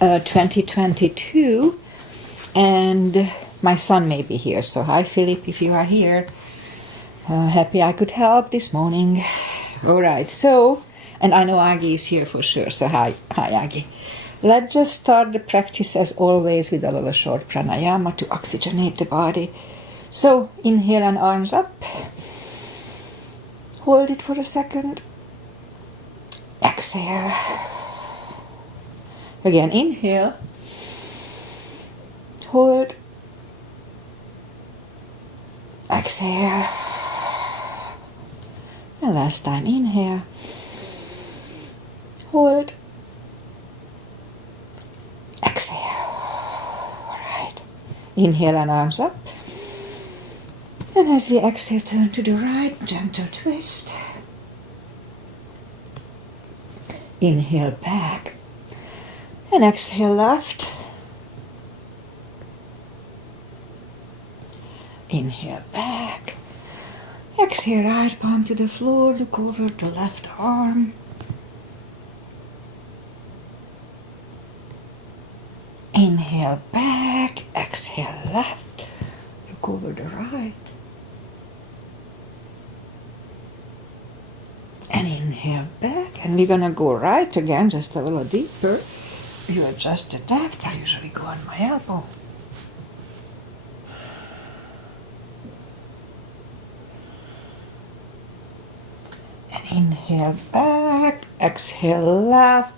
2022, and my son may be here. So hi Philip, if you are here. Happy I could help this morning. All right, so, and I know Aggie is here for sure, so hi Aggie. Let's just start the practice as always with a little short pranayama to oxygenate the body. So inhale and arms up. Hold it for a second. Exhale. Again, inhale. Hold. Exhale. And last time, inhale. Hold. Exhale. All right. Inhale and arms up. And as we exhale, turn to the right, gentle twist. Inhale back. And exhale left. Inhale back. Exhale right palm to the floor, look over the left arm. Inhale back, exhale left, look over the right. And inhale back, and we're gonna go right again, just a little deeper. You adjust the depth, I usually go on my elbow. And inhale back, exhale left.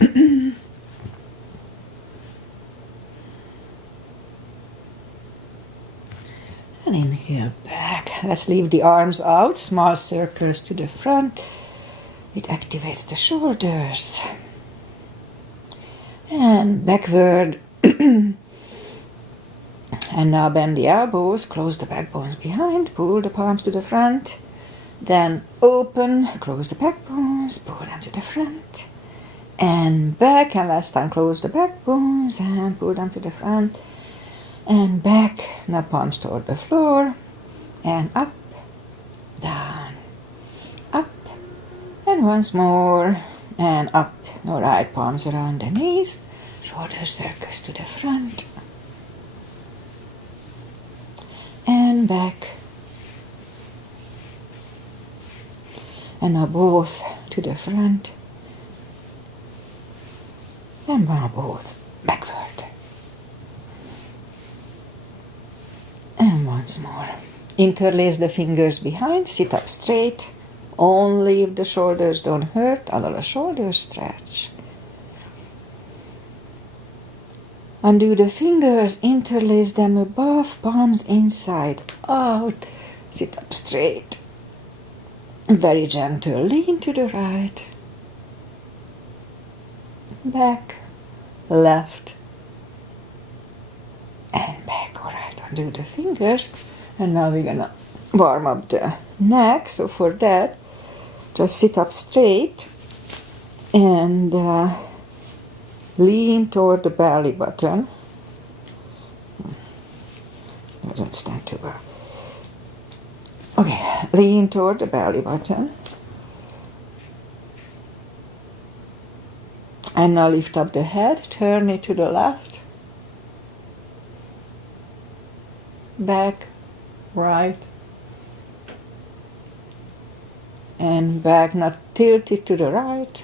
And inhale back. Let's leave the arms out, small circles to the front. It activates the shoulders. And backward. And now bend the elbows, close the backbones behind, pull the palms to the front. Then open, close the backbones, pull them to the front. And back, and last time close the backbones and pull them to the front. And back, now palms toward the floor. And up, down, up. And once more, and up. All right, palms around the knees, shoulder circles to the front. And back. And now both to the front. And now both backward. And once more. Interlace the fingers behind, sit up straight. Only if the shoulders don't hurt, a little shoulder stretch. Undo the fingers, interlace them above, palms inside out. Sit up straight. Very gentle, lean to the right. Back, left, and back. All right, undo the fingers. And now we're gonna warm up the neck. So for that, just sit up straight and lean toward the belly button. Doesn't stand too well. Okay, lean toward the belly button. And now lift up the head, turn it to the left, back, right, and back. Now tilt it to the right,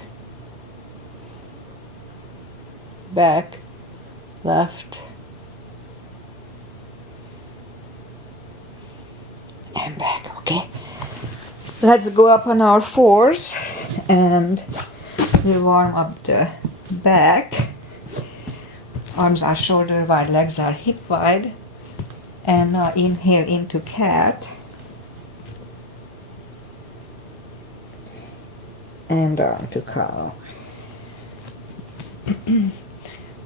back, left, and back. Okay, let's go up on our fours and we warm up the back. Arms are shoulder wide, legs are hip wide. And now inhale into cat. And down to cow.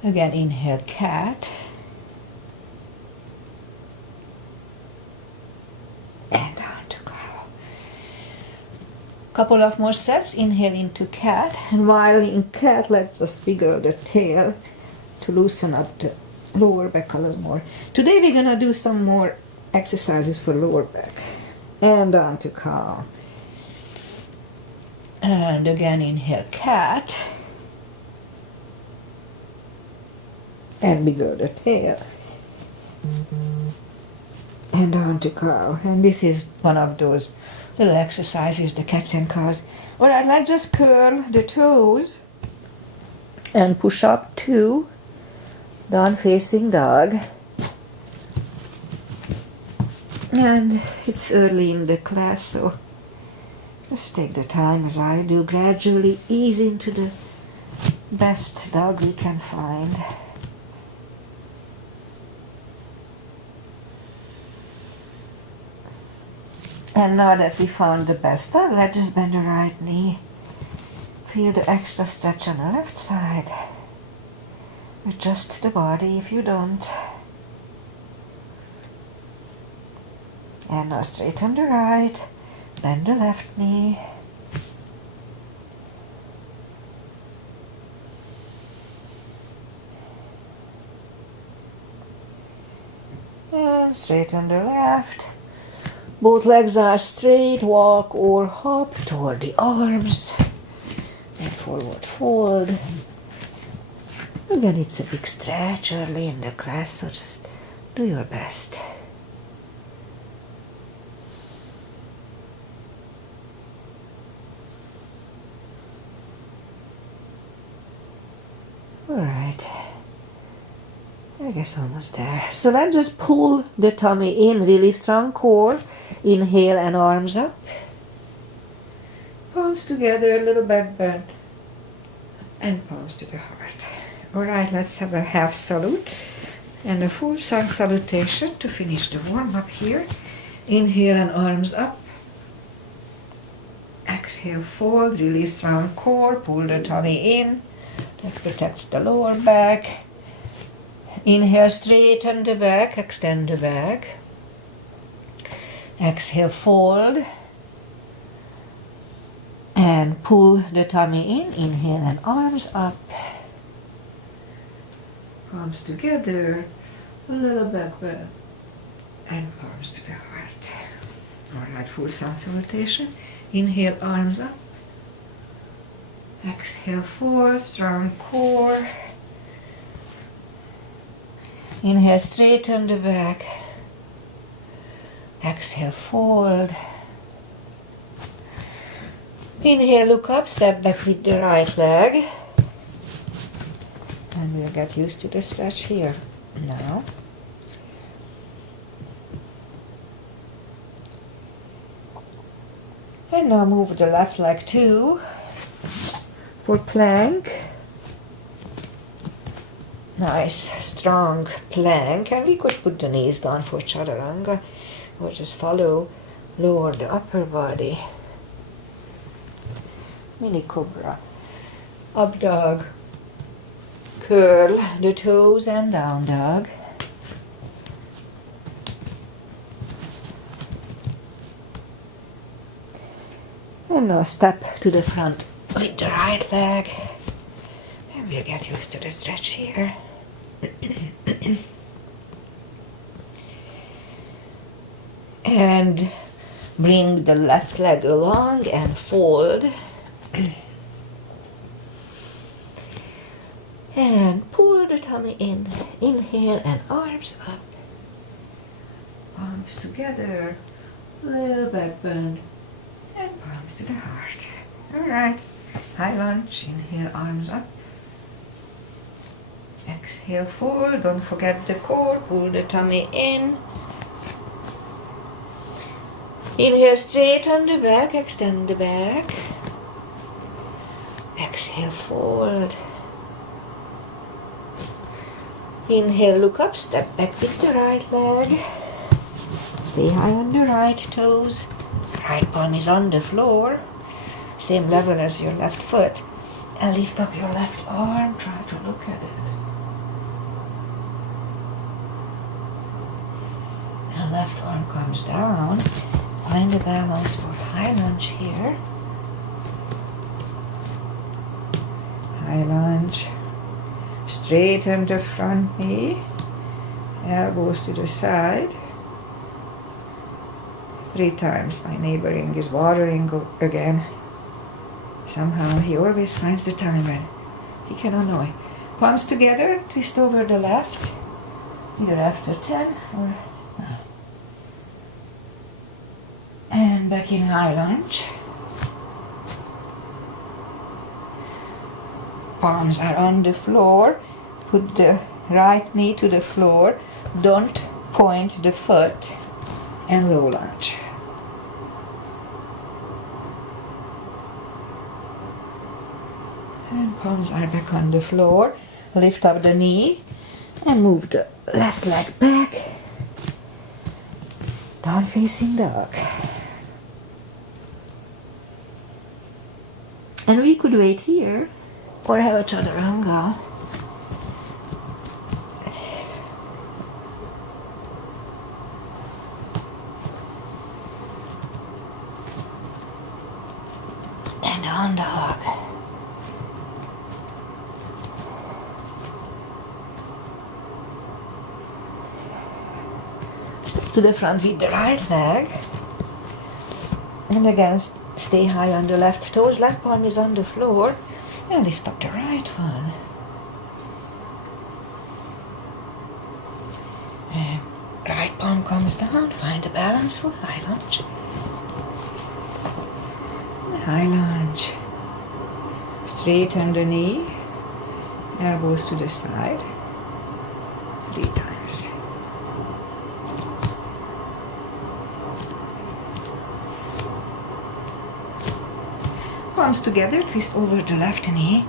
Again, inhale cat. And down to cow. Couple of more sets. Inhale into cat. And while in cat, let's just wiggle the tail to loosen up the lower back a little more. Today we're gonna do some more exercises for lower back. And down to cow. And again, inhale cat. and bigger the tail. And down to cow. And this is one of those little exercises, the cats and cows. Alright, let's just curl the toes and push up 2, down facing dog. And it's early in the class, so just take the time as I do, gradually ease into the best dog we can find. And now that we found the best dog, let's just bend the right knee. Feel the extra stretch on the left side. Adjust the body if you don't. And now straighten the right, bend the left knee. And straighten the left. Both legs are straight, walk or hop toward the arms. And forward fold. Again, it's a big stretch early in the class, so just do your best. Alright, I guess almost there. So let's just pull the tummy in, really strong core. Inhale and arms up. Palms together, a little back bend. And palms to the heart. Alright, let's have a half salute and a full sun salutation to finish the warm up here. Inhale and arms up. Exhale, fold, release round core, pull the tummy in. That protects the lower back. Inhale, straighten the back, extend the back. Exhale, fold. And pull the tummy in. Inhale and arms up. Palms together. A little back bend. And palms to the heart. Alright, full sun salutation. Inhale, arms up. Exhale, fold, strong core. Inhale, straighten the back. Exhale, fold. Inhale, look up, step back with the right leg. And we'll get used to the stretch here now. And now move the left leg too. For plank. Nice, strong plank. And we could put the knees down for chaturanga or just follow, lower the upper body. Mini cobra. Up dog. Curl the toes and down dog. And now step to the front with the right leg. And we'll get used to the stretch here. And bring the left leg along and fold. And pull the tummy in. Inhale and arms up. Palms together. Little back bend. And palms to the heart. Alright. High lunge. Inhale, arms up. Exhale, fold. Don't forget the core. Pull the tummy in. Inhale, straighten the back. Extend the back. Exhale, fold. Inhale, look up, step back with the right leg. Stay high on the right toes. Right palm is on the floor, same level as your left foot. And lift up your left arm, try to look at it. And left arm comes down. Find the balance for high lunge here. High lunge. Straighten the front knee, elbows to the side. 3 times. My neighboring is watering again. Somehow he always finds the time when he can annoy. Palms together, twist over the left, either after 10 or no. And back in high lunge. Palms are on the floor. Put the right knee to the floor. Don't point the foot, and low lunge. And palms are back on the floor. Lift up the knee and move the left leg back. Down facing dog. And we could wait here or have a chaturanga. And down dog. Step to the front with the right leg. And again, stay high on the left toes. Left palm is on the floor. And lift up the right one. Right palm comes down. Find the balance for high lunge. High lunge. Straighten the knee. Elbows to the side. 3 times. Palms together, twist over the left knee.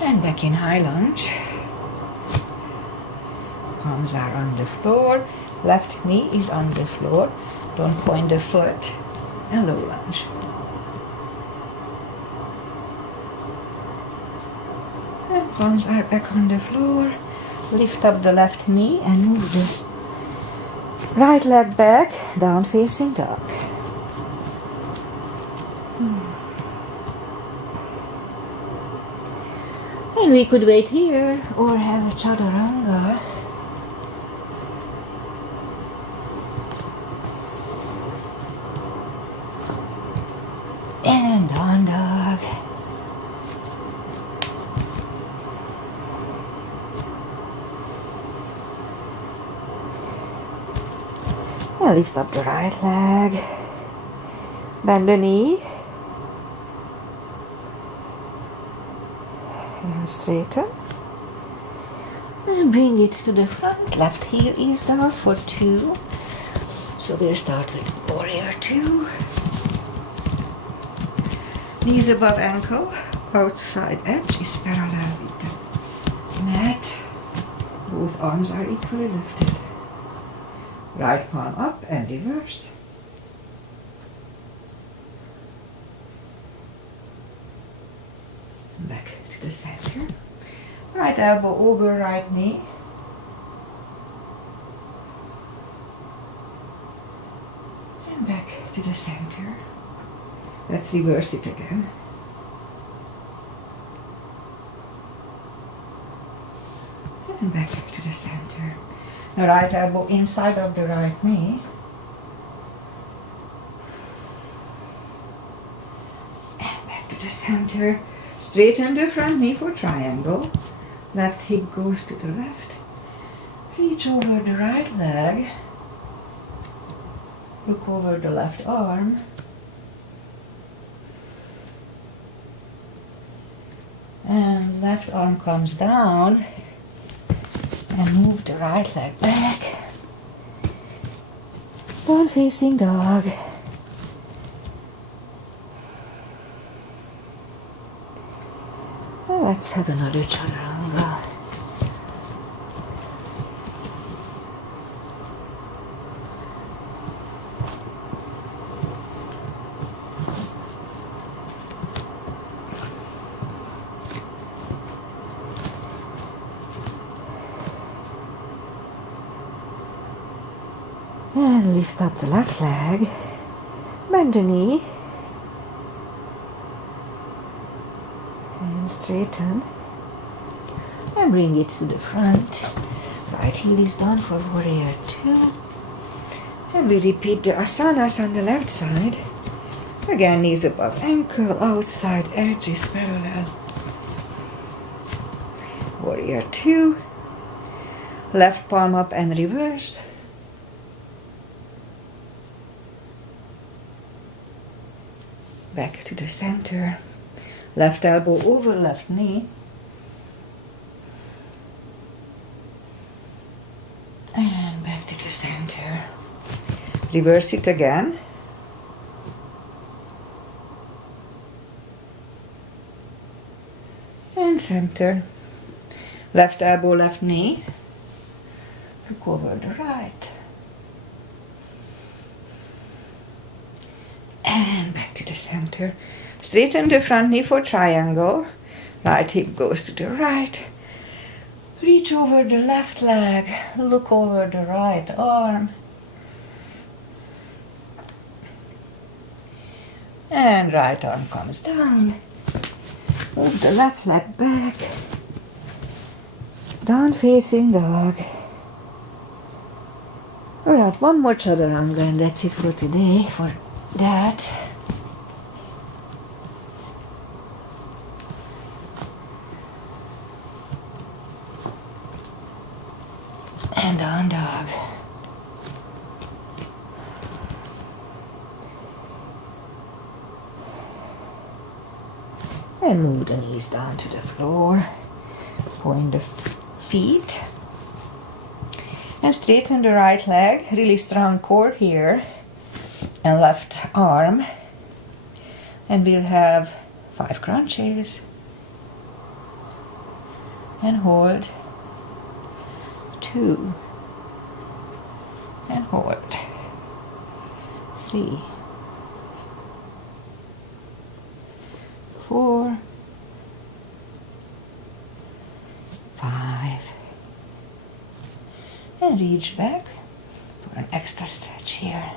And back in high lunge. Palms are on the floor. Left knee is on the floor. Don't point the foot. And low lunge. And palms are back on the floor. Lift up the left knee and move the right leg back, down facing dog. And we could wait here or have a chaturanga. And down dog. And lift up the right leg. Bend the knee. And straighten. And bring it to the front. Left heel is down for 2. So we'll start with warrior 2. Knees above ankle. Outside edge is parallel with the mat. Both arms are equally lifted. Right palm up and reverse. Back to the center. Right elbow over right knee. And back to the center. Let's reverse it again. And back to the center. Now right elbow inside of the right knee. And back to the center. Straighten the front knee for triangle. Left hip goes to the left. Reach over the right leg. Look over the left arm. And left arm comes down. And move the right leg back. Down facing dog. Well, let's have another chaturanga. And lift up the left leg, bend the knee, and straighten, and bring it to the front. Right heel is down for warrior 2. And we repeat the asanas on the left side. Again, knees above ankle, outside edges parallel. Warrior 2. Left palm up and reverse. Back to the center. Left elbow over left knee. And back to the center. Reverse it again. And center. Left elbow, left knee. Look over the right. And back to the center. Straighten the front knee for triangle. Right hip goes to the right. Reach over the left leg. Look over the right arm. And right arm comes down. Move the left leg back. Down facing dog. Alright, one more chaturanga and that's it for today, for that. And down dog. And move the knees down to the floor. Point the feet. And straighten the right leg. Really strong core here. And left arm. And we'll have 5 crunches. And hold. 2. And hold. 3. 4. 5. And reach back for an extra stretch here.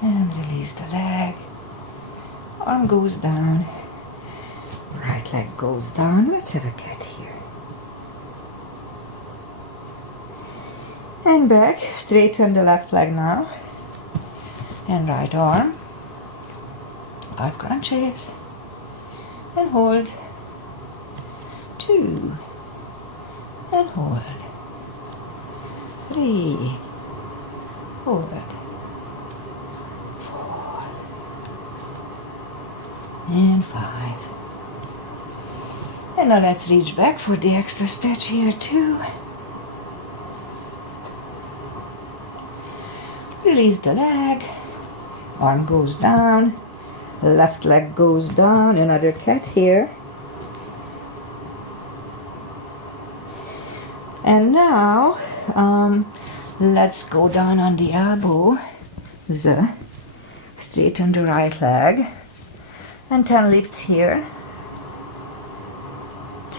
And release the leg. Arm goes down. Right leg goes down. Let's have a cat here. And back. Straighten the left leg now. And right arm. 5 crunches. And hold. 2. And hold. 3. Hold. 4. And 5. And now let's reach back for the extra stretch here too. Release the leg. Arm goes down. Left leg goes down. Another cat here. And now, let's go down on the elbow. Straighten the right leg. And 10 lifts here.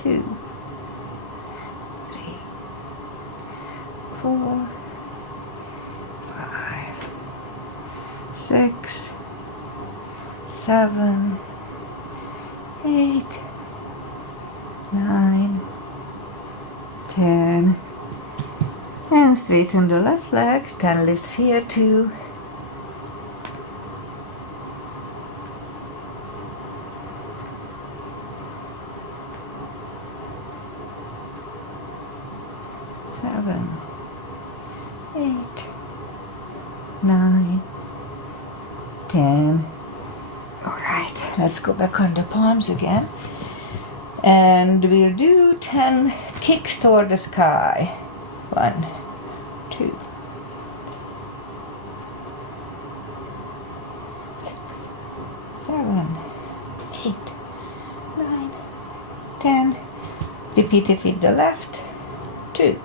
2, 3, 4, 5, 6, 7, 8, 9, 10. And straighten the left leg. 10 lifts here too. 7, 8, 9, 10. Alright, let's go back on the palms again. And we'll do 10 kicks toward the sky. 1, 2, 7, 8, 9, 10. Repeat it with the left. 2,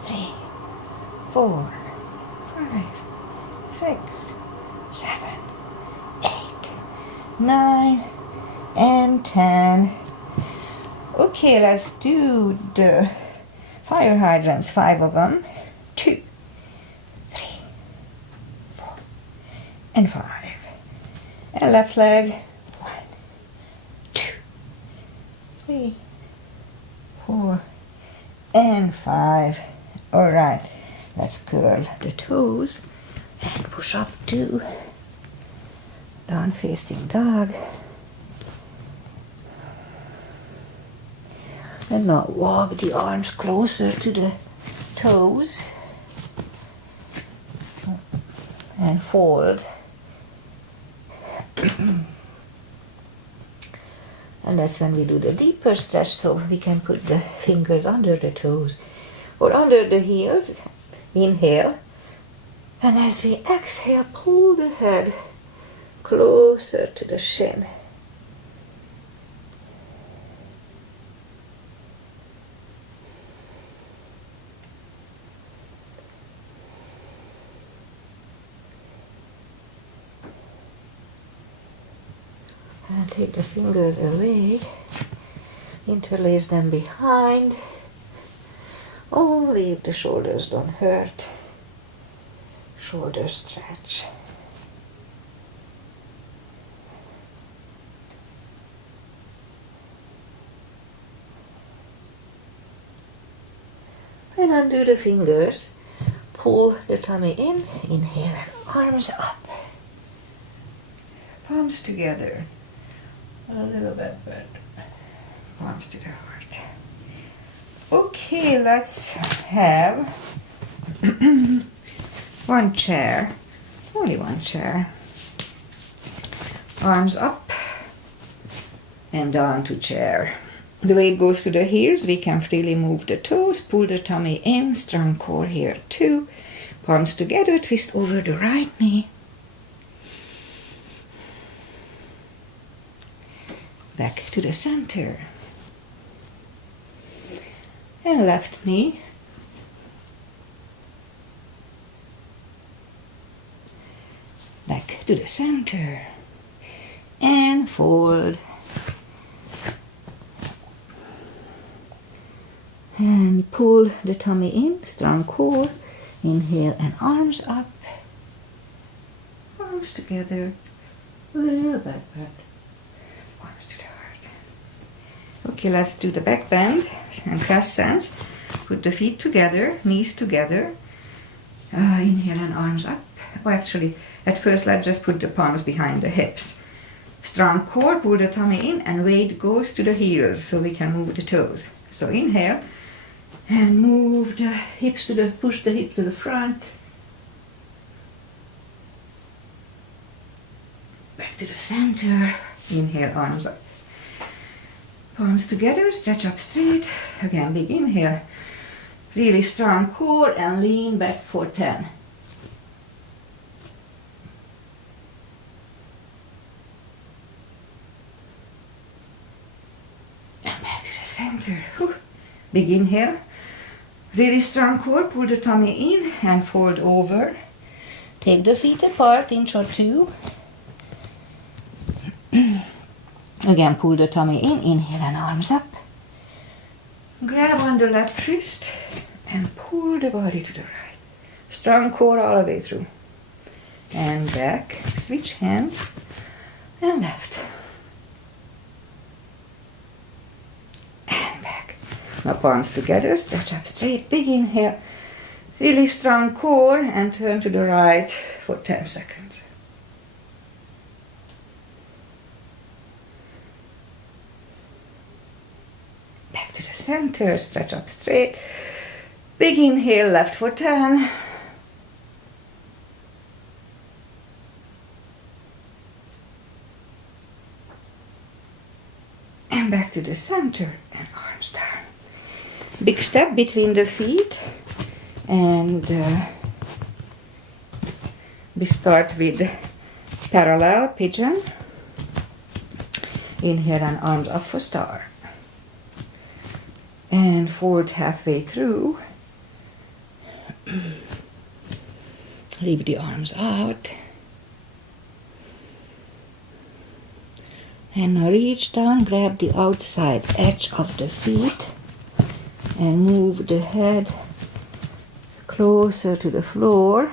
3, 4, 5, 6, 7, 8, 9, and 10. Okay, let's do the fire hydrants, 5 of them. 2, 3, 4, and 5. And left leg. 1, 2, 3, 4, and 5. All right, Let's curl the toes and push up to down facing dog. And now walk the arms closer to the toes and fold. And that's when we do the deeper stretch, so we can put the fingers under the toes or under the heels. Inhale, and as we exhale, pull the head closer to the shin. And take the fingers away, interlace them behind. Only if the shoulders don't hurt. Shoulder stretch. And undo the fingers. Pull the tummy in. Inhale and arms up. Palms together. A little bit, but palms to the heart. Okay, let's have one chair, only one chair. Arms up and down to chair. The weight goes to the heels. We can freely move the toes, pull the tummy in, strong core here too. Palms together, twist over the right knee. Back to the center. And left knee. Back to the center. And fold. And pull the tummy in, strong core. Inhale and arms up. Arms together. A little back bend. Arms to the heart. Okay, let's do the back bend and crescents. Put the feet together, knees together. Inhale and arms up. Oh, actually, at first let's just put the palms behind the hips. Strong core, pull the tummy in, and weight goes to the heels so we can move the toes. So inhale and move the hips to the, push the hip to the front. Back to the center. Inhale, arms up. Palms together, stretch up straight. Again, big inhale. Really strong core and lean back for 10. And back to the center. Whew. Big inhale. Really strong core, pull the tummy in and fold over. Take the feet apart, inch or two. Again, pull the tummy in, inhale and arms up. Grab on the left wrist and pull the body to the right. Strong core all the way through. And back, switch hands, and left. And back. Now palms together, stretch up straight, big inhale. Really strong core and turn to the right for 10 seconds. Back to the center, stretch up straight. Big inhale, left for 10. And back to the center and arms down. Big step between the feet. And we start with parallel pigeon. Inhale and arms up for star. And fold halfway through. Leave the arms out. And now reach down, grab the outside edge of the feet and move the head closer to the floor.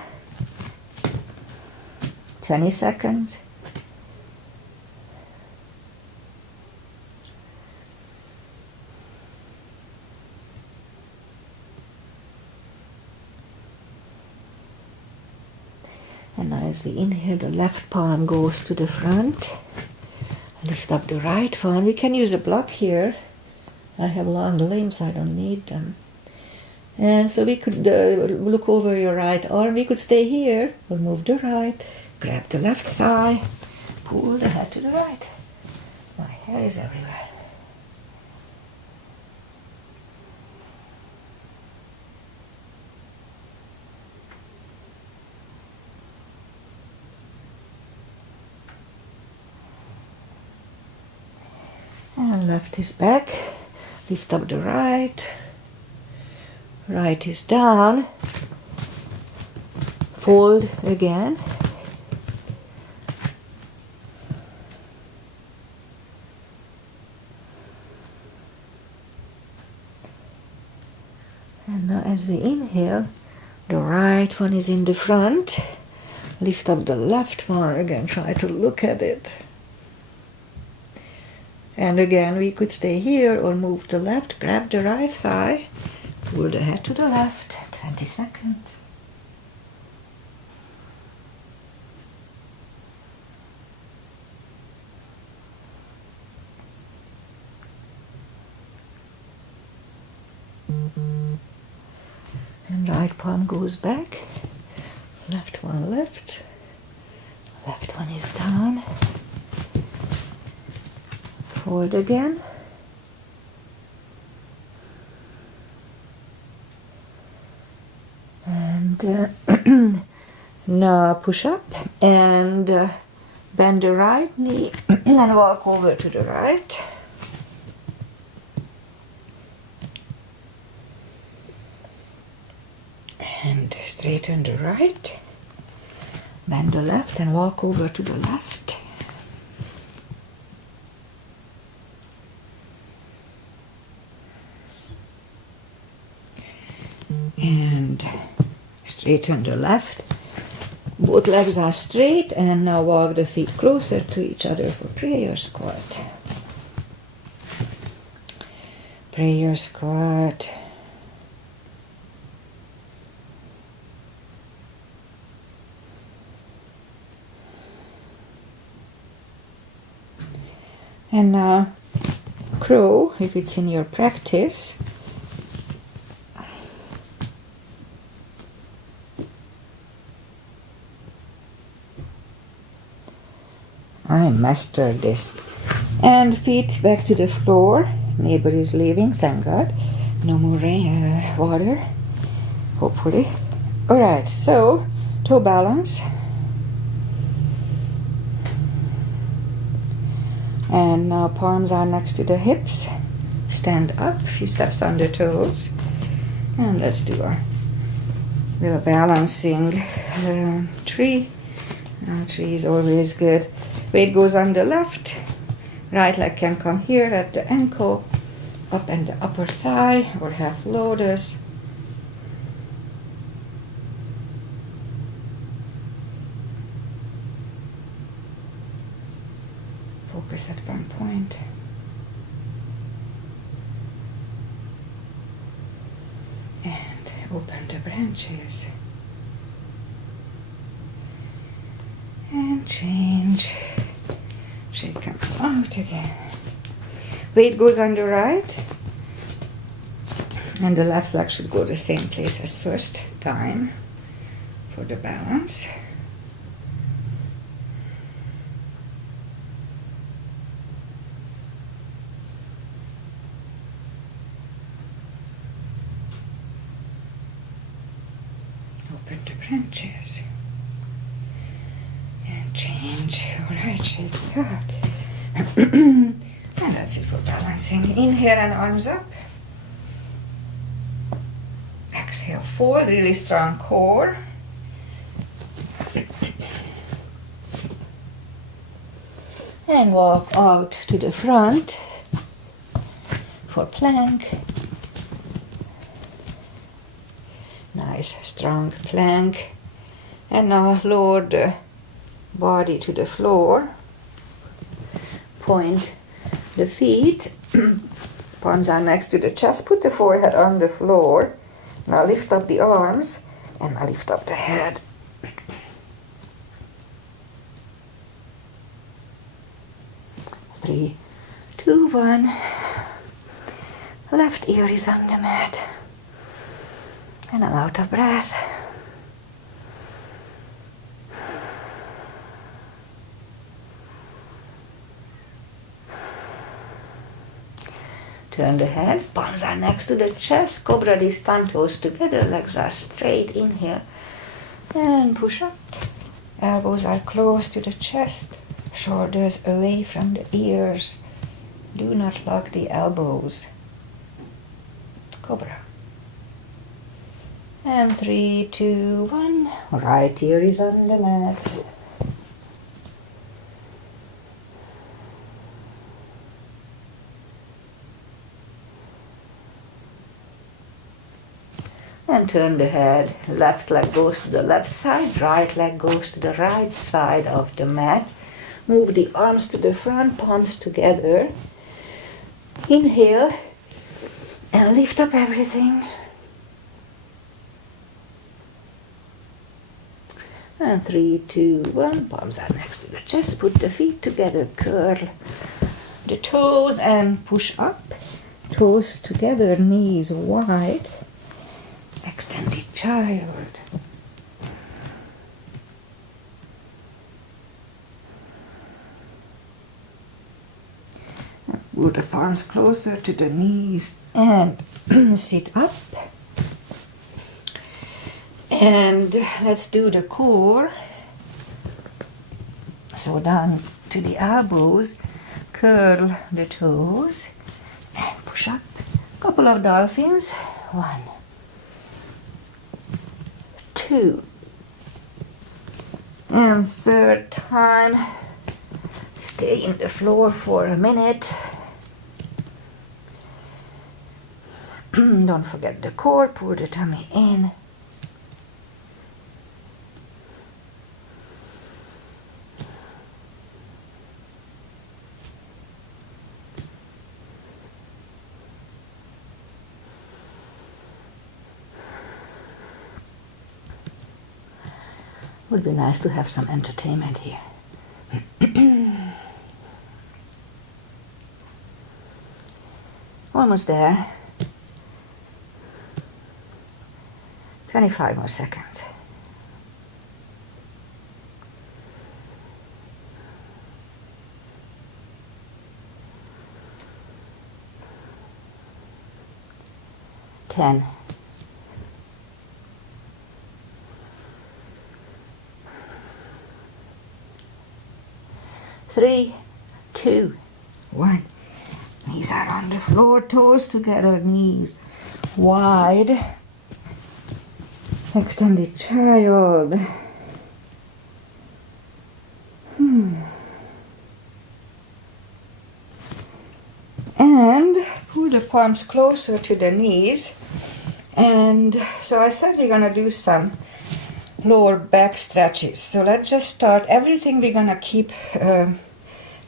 20 seconds. as we inhale, the left palm goes to the front. Lift up the right one. We can use a block here. I have long limbs, I don't need them. And so we could look over your right arm. We could stay here or move the right. Grab the left thigh. Pull the head to the right. My hair is everywhere. And left is back. Lift up the right. Right is down. Fold again. And now as we inhale, the right one is in the front. Lift up the left one again. Try to look at it. And again, we could stay here or move to the left. Grab the right thigh. Pull the head to the left. 20 seconds. And right palm goes back. Left one lifts. Left one is down. Fold again. And now push up and bend the right knee and walk over to the right. And straighten the right. Bend the left and walk over to the left. And straighten the left. Both legs are straight, and now walk the feet closer to each other for prayer squat. Prayer squat. And now crow, if it's in your practice. I mastered this. And feet back to the floor. Neighbor is leaving, thank God. No more rain, water, hopefully. Alright, so toe balance. And now palms are next to the hips. Stand up, few steps on the toes. And let's do our little balancing tree. Tree is always good. Weight goes on the left. Right leg can come here at the ankle, up and the upper thigh, or half lotus. Focus at one point. And open the branches. And change. Shake them out again. Weight goes on the right. And the left leg should go the same place as first time for the balance. Open the branches. And change. Alright, shake it out. And that's it for balancing. Inhale and arms up. Exhale, fold, really strong core. And walk out to the front for plank. Nice, strong plank. And now lower the body to the floor. Point the feet. Palms are next to the chest. Put the forehead on the floor. Now lift up the arms and now lift up the head. 3, 2, 1. Left ear is on the mat. And I'm out of breath. Turn the head, palms are next to the chest, cobra this time, toes together, legs are straight, inhale, and push up. Elbows are close to the chest, shoulders away from the ears. Do not lock the elbows. Cobra. And 3, 2, 1, right ear is on the mat. And turn the head, left leg goes to the left side, right leg goes to the right side of the mat. Move the arms to the front, palms together. Inhale and lift up everything. And 3, 2, 1, palms are next to the chest, put the feet together, curl the toes and push up. Toes together, knees wide. Extended child. Pull the palms closer to the knees and sit up. And let's do the core. So down to the elbows, curl the toes and push up. Couple of dolphins. 1, 2. And third time, stay in the floor for a minute. Don't forget the core, pull the tummy in. Would be nice to have some entertainment here. Almost there. 25 more seconds. Ten. 3, 2, 1. Knees are on the floor, toes together, knees wide. Extended child. And pull the palms closer to the knees. And so I said we're gonna do some lower back stretches. So let's just start. Everything we're gonna keep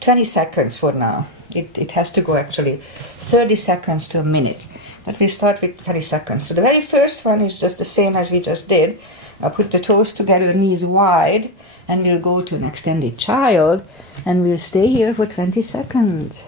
20 seconds for now. It has to go actually 30 seconds to a minute. But we'll start with 20 seconds. So the very first one is just the same as we just did. I'll put the toes together, knees wide, and we'll go to an extended child, and we'll stay here for 20 seconds.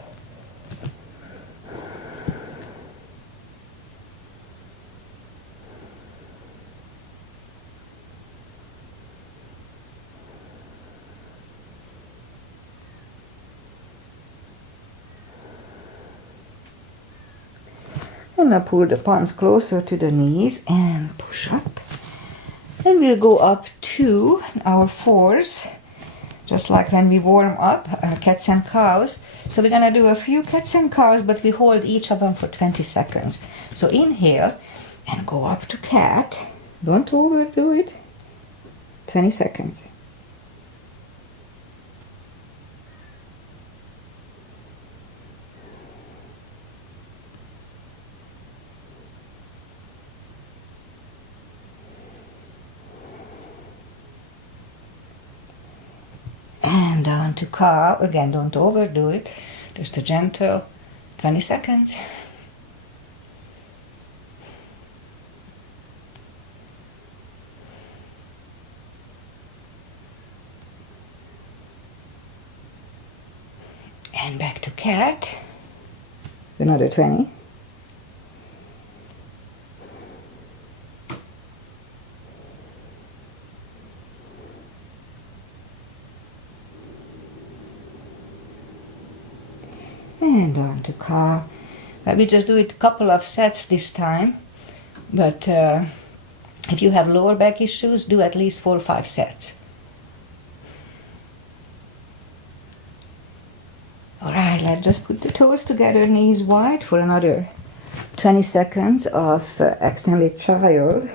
And now pull the palms closer to the knees and push up. And we'll go up to our fours, just like when we warm up cats and cows. So we're gonna do a few cats and cows, but we hold each of them for 20 seconds. So inhale and go up to cat. Don't overdo it. 20 seconds. And down to cow. Again, don't overdo it. Just a gentle 20 seconds. And back to cat. Another 20. And on to cow. We just do it a couple of sets this time, but if you have lower back issues, do at least 4 or 5 sets. Alright, let's just put the toes together, knees wide for another 20 seconds of extended child.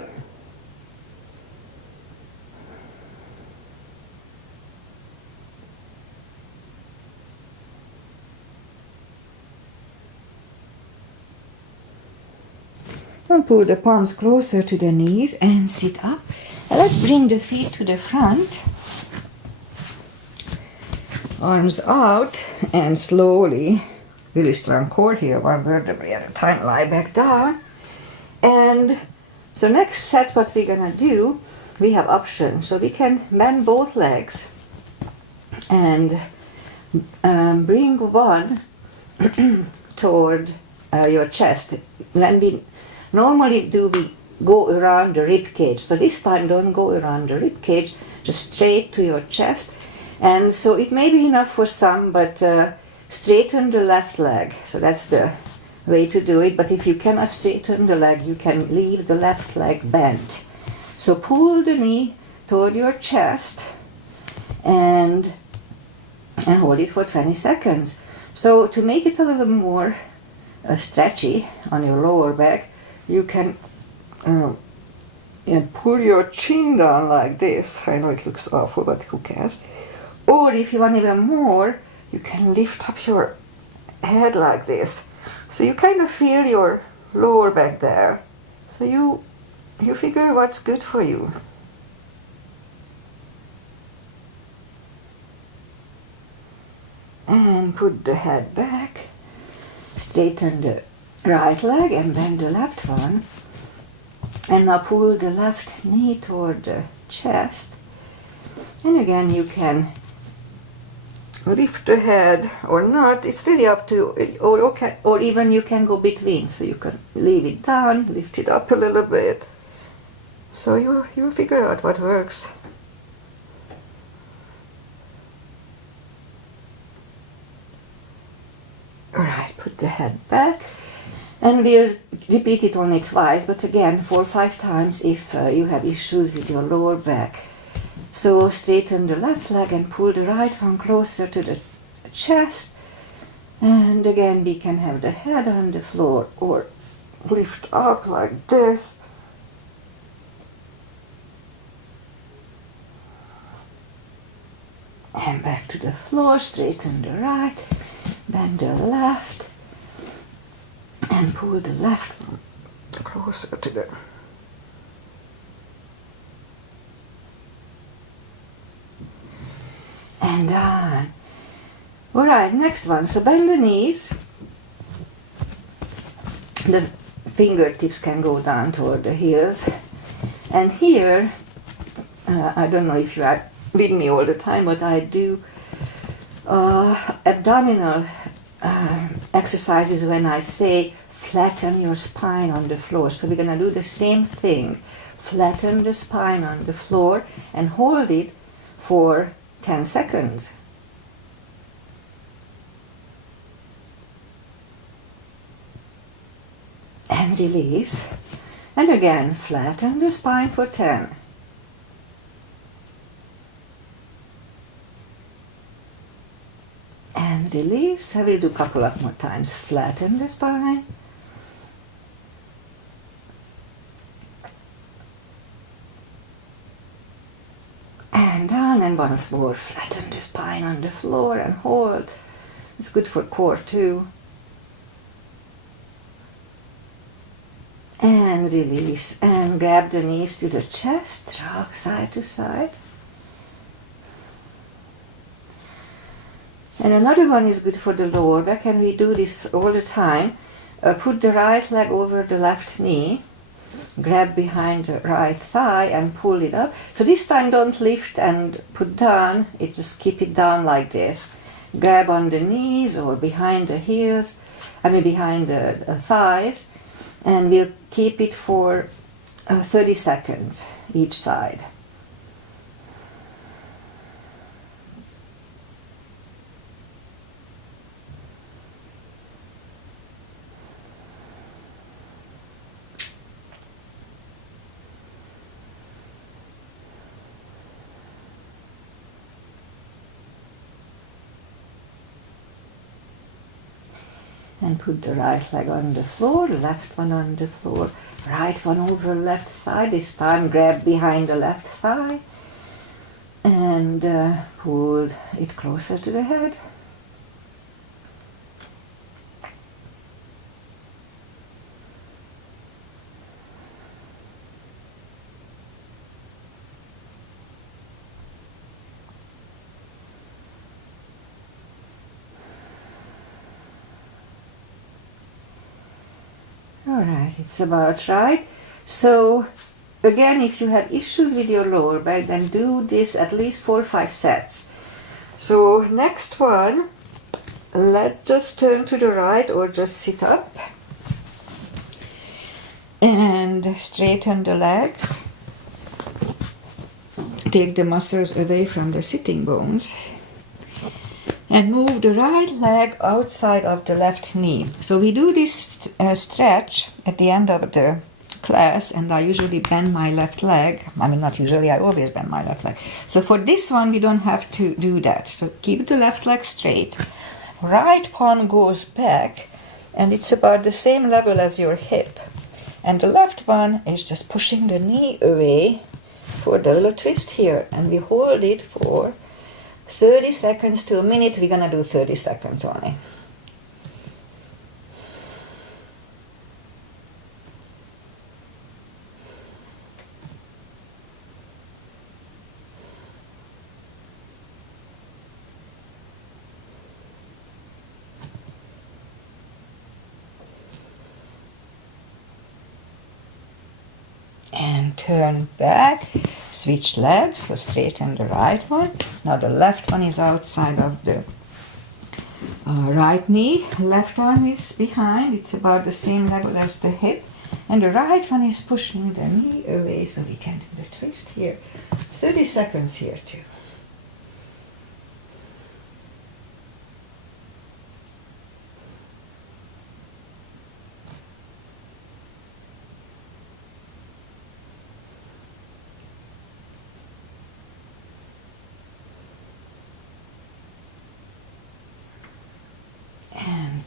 And pull the palms closer to the knees and sit up. And let's bring the feet to the front. Arms out and slowly, really strong core here, one vertebrae at a time, lie back down. And so next set, what we're gonna do, we have options. So we can bend both legs and bring one toward your chest. When we normally we go around the rib cage. So this time don't go around the rib cage, just straight to your chest. And so it may be enough for some, but straighten the left leg. So that's the way to do it. But if you cannot straighten the leg, you can leave the left leg bent. So pull the knee toward your chest and hold it for 20 seconds. So to make it a little more stretchy on your lower back, you can pull your chin down like this. I know it looks awful, but who cares? Or if you want even more, you can lift up your head like this. So you kind of feel your lower back there. So you figure what's good for you. And put the head back. Straighten the right leg and bend the left one. And now pull the left knee toward the chest. And again you can lift the head or not, it's really up to you, or even you can go between, so you can leave it down, lift it up a little bit. So you figure out what works. Alright, put the head back. And we'll repeat it only twice, but again 4 or 5 times if you have issues with your lower back. So straighten the left leg and pull the right one closer to the chest. And again we can have the head on the floor or lift up like this. And back to the floor, straighten the right, bend the left. And pull the left one closer to the and down. Alright, next one. So bend the knees. The fingertips can go down toward the heels. And here, I don't know if you are with me all the time, but I do abdominal exercises when I say flatten your spine on the floor. So we're going to do the same thing. Flatten the spine on the floor and hold it for 10 seconds. And release. And again, flatten the spine for 10. And release. I will do a couple of more times. Flatten the spine. And down, and once more, flatten the spine on the floor and hold. It's good for core too. And release, and grab the knees to the chest, rock side to side. And another one is good for the lower back, and we do this all the time. Put the right leg over the left knee. Grab behind the right thigh and pull it up. So this time don't lift and put down, just keep it down like this. grab on the knees or behind the heels, behind the thighs, and we'll keep it for 30 seconds each side. And put the right leg on the floor, left one on the floor, right one over left thigh. This time grab behind the left thigh and pull it closer to the head. Alright, it's about right. So again, if you have issues with your lower back, then do this at least 4 or 5 sets. So next one, let's just turn to the right or just sit up and straighten the legs. Take the muscles away from the sitting bones. And move the right leg outside of the left knee. So we do this stretch at the end of the class, and I usually bend my left leg. Not usually, I always bend my left leg. So for this one, we don't have to do that. So keep the left leg straight. Right palm goes back, and it's about the same level as your hip. And the left one is just pushing the knee away for the little twist here. And we hold it for 30 seconds to a minute. We're gonna do 30 seconds only. And turn back. Switch legs, so straighten the right one. Now the left one is outside of the right knee. Left arm is behind. It's about the same level as the hip. And the right one is pushing the knee away, so we can do the twist here. 30 seconds here too.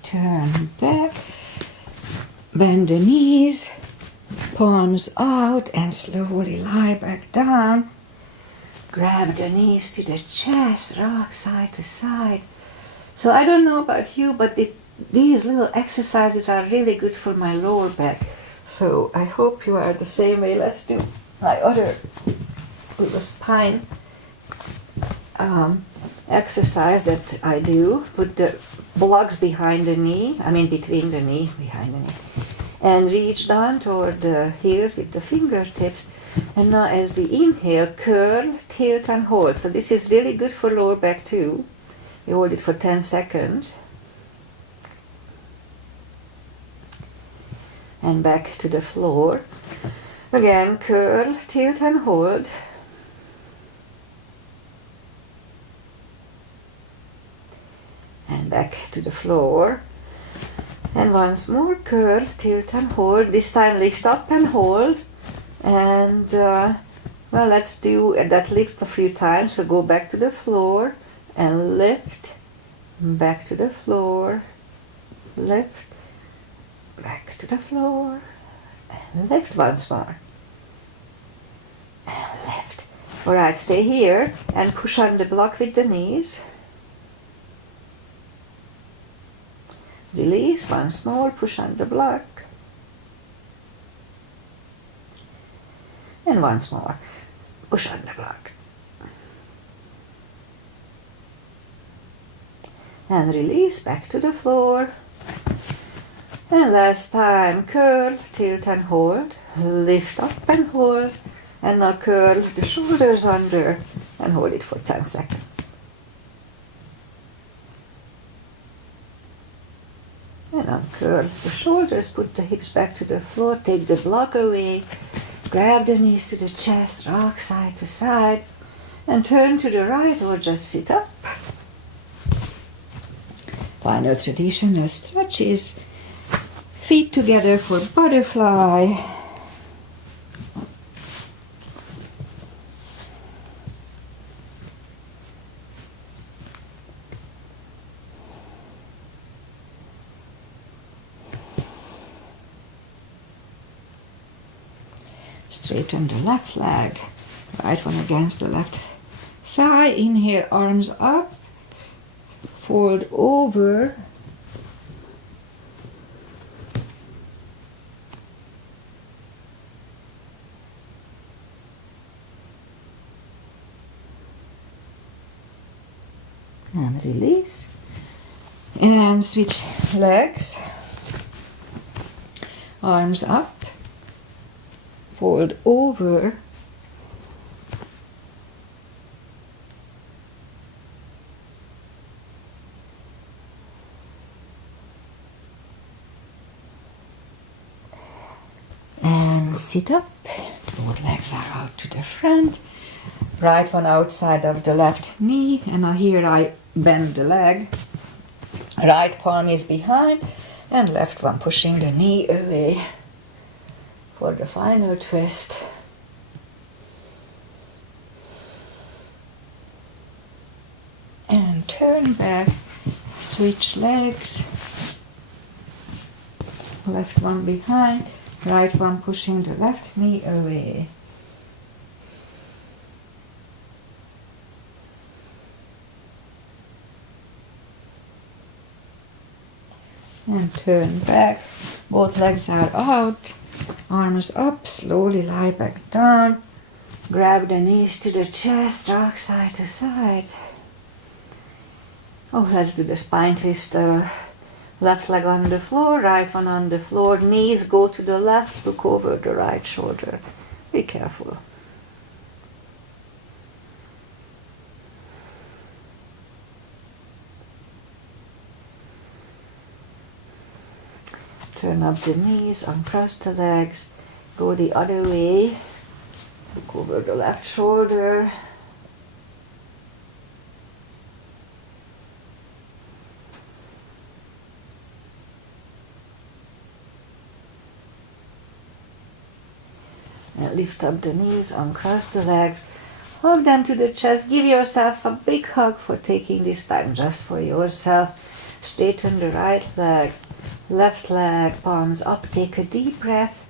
Turn back, bend the knees, palms out, and slowly lie back down. Grab the knees to the chest, rock side to side. So I don't know about you, but these little exercises are really good for my lower back. So I hope you are the same way. Let's do my other little spine exercise that I do. Put the blocks behind the knee, between the knee, behind the knee, and reach down toward the heels with the fingertips. And now as we inhale, curl, tilt and hold. So this is really good for lower back too. We hold it for 10 seconds. And back to the floor. Again, curl, tilt and hold. And back to the floor. And once more, curl, tilt and hold. This time lift up and hold. And let's do that lift a few times. So go back to the floor and lift, back to the floor, lift, back to the floor, and lift once more. And lift. Alright, stay here and push on the block with the knees. Release once more, push on the block. And once more, push on the block. And release, back to the floor. And last time, curl, tilt and hold. Lift up and hold. And now curl the shoulders under and hold it for 10 seconds. curl the shoulders, put the hips back to the floor, take the block away, grab the knees to the chest, rock side to side, and turn to the right or just sit up. Final traditional stretches. Feet together for butterfly. Straighten the left leg, right one against the left thigh. Inhale, arms up, fold over. And release. And switch legs. Arms up. Fold over. And sit up. Both legs are out to the front. Right one outside of the left knee. And now here I bend the leg. Right palm is behind. And left one pushing the knee away. For the final twist. And turn back, switch legs. Left one behind, right one pushing the left knee away. And turn back, both legs are out. Arms up, slowly lie back down. Grab the knees to the chest, rock side to side. Oh, let's do the spine twister. Left leg on the floor, right one on the floor. Knees go to the left, look over the right shoulder. Be careful. Turn up the knees, uncross the legs, go the other way, look over the left shoulder. And lift up the knees, uncross the legs, hug them to the chest, give yourself a big hug for taking this time just for yourself. Straighten the right leg. Left leg, palms up, take a deep breath.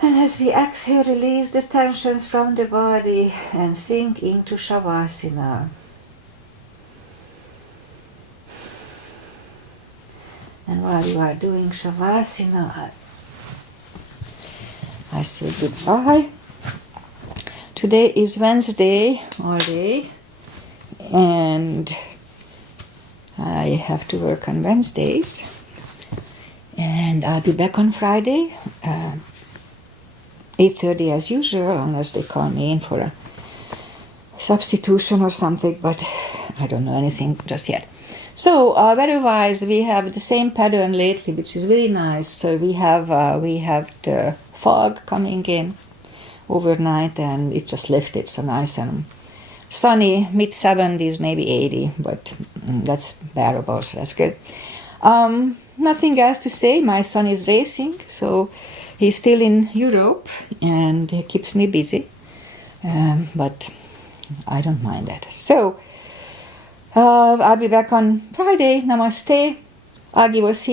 And as we exhale, release the tensions from the body and sink into Shavasana. And while you are doing Shavasana, I say goodbye. Today is Wednesday all day, and I have to work on Wednesdays. And I'll be back on Friday, 8:30 as usual, unless they call me in for a substitution or something, but I don't know anything just yet. So otherwise, we have the same pattern lately, which is really nice. So we have the fog coming in overnight, and it just lifted so nice and sunny, mid-70s, maybe 80, but that's bearable, so that's good. Nothing else to say. My son is racing, so he's still in Europe, and he keeps me busy, but I don't mind that. So I'll be back on Friday. Namaste. Agi was here.